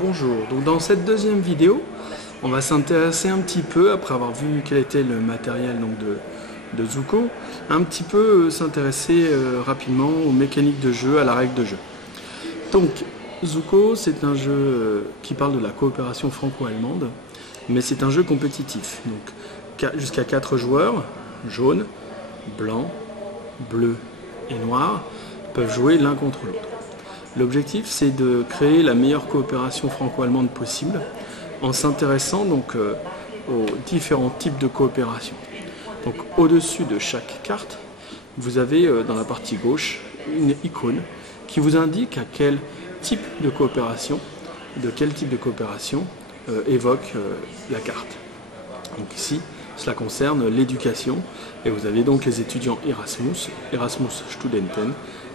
Bonjour, donc dans cette deuxième vidéo, on va s'intéresser un petit peu, après avoir vu quel était le matériel donc, de Zuko, un petit peu s'intéresser rapidement aux mécaniques de jeu, à la règle de jeu. Donc Zuko, c'est un jeu qui parle de la coopération franco-allemande, mais c'est un jeu compétitif, donc jusqu'à 4 joueurs, jaune, blanc, bleu et noir, peuvent jouer l'un contre l'autre. L'objectif, c'est de créer la meilleure coopération franco-allemande possible en s'intéressant donc aux différents types de coopération. Donc au-dessus de chaque carte, vous avez dans la partie gauche une icône qui vous indique à quel type de coopération, évoque la carte. Donc ici, cela concerne l'éducation et vous avez donc les étudiants Erasmus Studenten,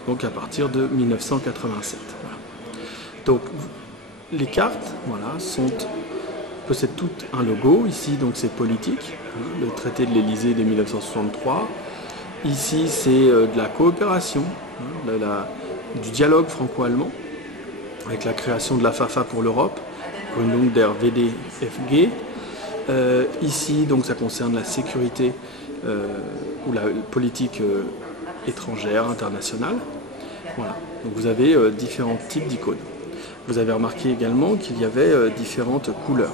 donc à partir de 1987. Voilà. Donc les cartes possèdent toutes un logo. Ici donc c'est politique, le traité de l'Élysée de 1963. Ici c'est de la coopération, du dialogue franco-allemand, avec la création de la FAFA pour l'Europe, Gründung der WDFG. Ici donc ça concerne la sécurité ou la politique étrangère, internationale. Voilà. Donc vous avez différents types d'icônes. Vous avez remarqué également qu'il y avait différentes couleurs.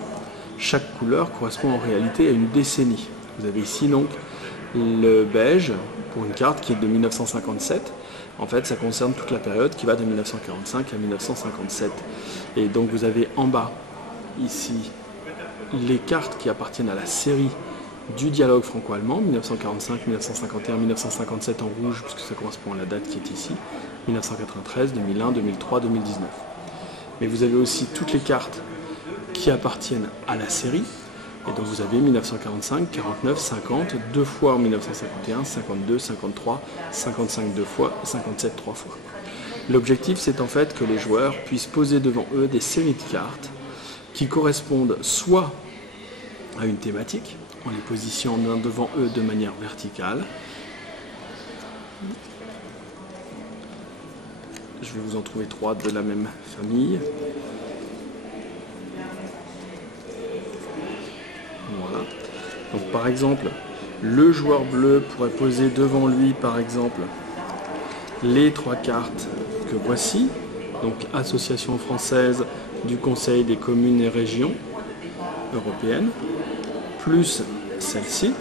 Chaque couleur correspond en réalité à une décennie. Vous avez ici donc le beige pour une carte qui est de 1957. En fait, ça concerne toute la période qui va de 1945 à 1957. Et donc vous avez en bas ici les cartes qui appartiennent à la série du dialogue franco-allemand, 1945, 1951, 1957 en rouge, puisque ça correspond à la date qui est ici, 1993, 2001, 2003, 2019. Mais vous avez aussi toutes les cartes qui appartiennent à la série, et donc vous avez 1945, 49, 50, 2 fois en 1951, 52, 53, 55 2 fois, 57 3 fois. L'objectif, c'est en fait que les joueurs puissent poser devant eux des séries de cartes qui correspondent soit à une thématique, en les positionnant devant eux de manière verticale. Je vais vous en trouver 3 de la même famille. Voilà. Donc par exemple, le joueur bleu pourrait poser devant lui, par exemple, les 3 cartes que voici. Donc Association française du Conseil des communes et régions européennes, plus celle-ci,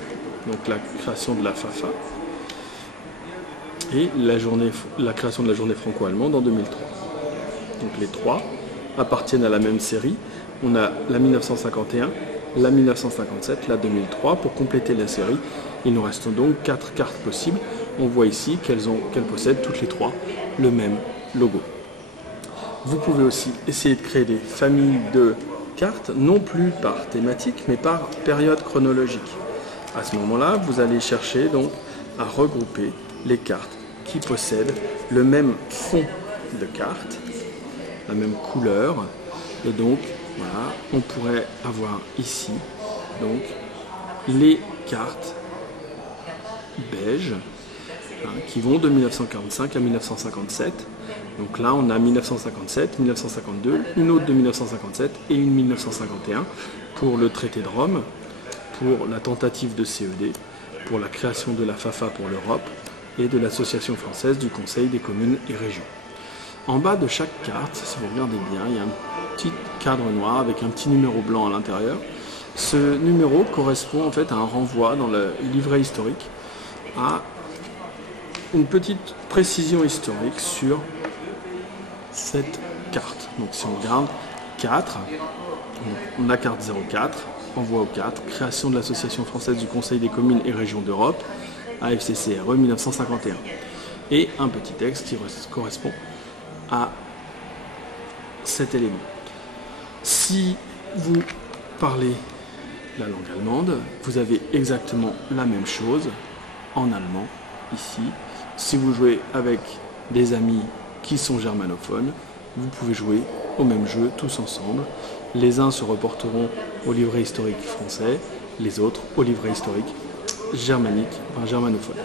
donc la création de la FAFA, et la création de la journée franco-allemande en 2003. Donc les 3 appartiennent à la même série. On a la 1951, la 1957, la 2003. Pour compléter la série, il nous reste donc 4 cartes possibles. On voit ici qu'elles possèdent toutes les 3 le même logo. Vous pouvez aussi essayer de créer des familles de cartes, non plus par thématique, mais par période chronologique. À ce moment-là, vous allez chercher donc à regrouper les cartes qui possèdent le même fond de cartes, la même couleur, et donc voilà, on pourrait avoir ici donc les cartes beige qui vont de 1945 à 1957. Donc là, on a 1957, 1952, une autre de 1957 et une 1951 pour le traité de Rome, pour la tentative de CED, pour la création de la FAFA pour l'Europe et de l'Association française du Conseil des communes et régions. En bas de chaque carte, si vous regardez bien, il y a un petit cadre noir avec un petit numéro blanc à l'intérieur. Ce numéro correspond en fait à un renvoi dans le livret historique à une petite précision historique sur cette carte. Donc si on regarde 4, on a carte 04, envoi au 4, création de l'Association française du Conseil des communes et régions d'Europe, AFCCRE 1951. Et un petit texte qui correspond à cet élément. Si vous parlez la langue allemande, vous avez exactement la même chose en allemand ici. Si vous jouez avec des amis qui sont germanophones, vous pouvez jouer au même jeu tous ensemble. Les uns se reporteront au livret historique français, les autres au livret historique germanophone.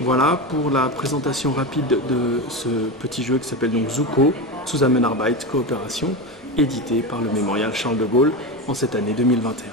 Voilà pour la présentation rapide de ce petit jeu qui s'appelle donc Zuko, Zusammenarbeit, coopération, édité par le Mémorial Charles de Gaulle en cette année 2021.